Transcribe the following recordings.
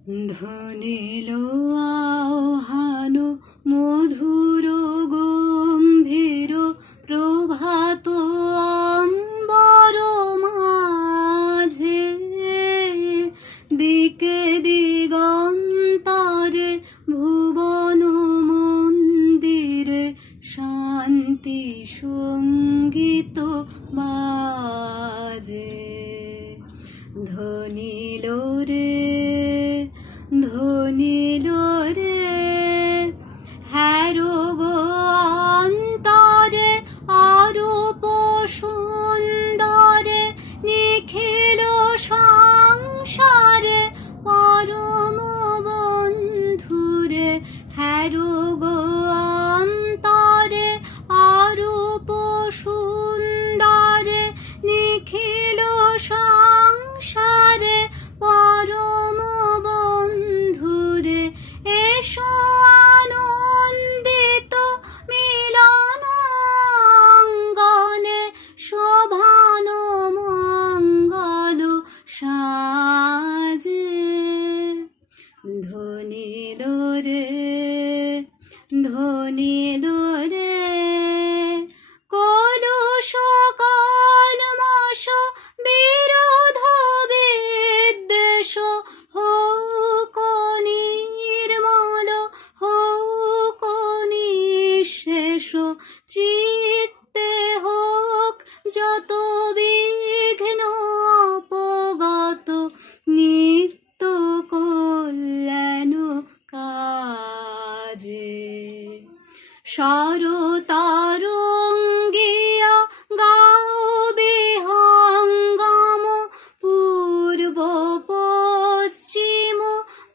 ধ্বনিলো আহ্বান মধুর গম্ভীর প্রভাত অম্বর মাঝে, দিকে দিগন্তরে ভুবন মন্দিরে শান্তি সঙ্গীত বাজে। ধ্বনিলো রে, ধ্বনিলো রে, হ্যারো গো অন্তরে অরূপ সুন্দরে, নিখিল সংসারে পরম বন্ধুরে। হ্যারো গো অন্তরে অরূপ সুন্দরে, নিখিল সংসারে পরম বন্ধুরে। এসো আনন্দিত মিলন অঙ্গনে, শোভন মঙ্গল সাজে। ধ্বনিলো রে, ধ্বনিলো রে, কলুষ কলমশ বিরোধ বিদ্বেষ হোক নির্মল, হোক নিঃশেষ। চিত্তে হোক যত বিঘ্ন অপগত, নিত্য কল্যাণ কাজে। সরতরঙ্গিয়া গাও বিহঙ্গম, পূর্ব পশ্চিম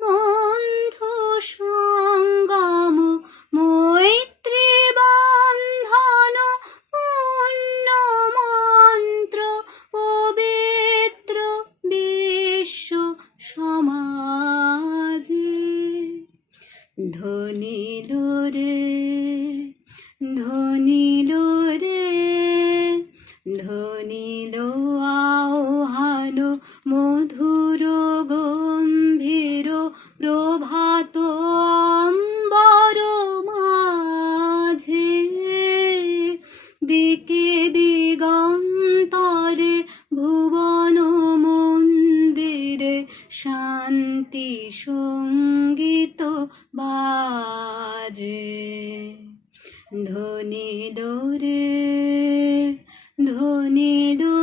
বন্ধু সঙ্গম। মৈত্রী বন্ধন পুণ্য মন্ত্র, পবিত্র বিশ্ব সমাজে। ধ্বনিলো রে, ধ্বনিলো রে, ধ্বনিলো আহ্বান মধুর গম্ভীর প্রভাত অম্বর মাঝে, দিকে দিগন্তরে ভুবন মন্দিরে শান্তি সঙ্গীত বাজে। ধ্বনিলো রে, ধ্বনিলো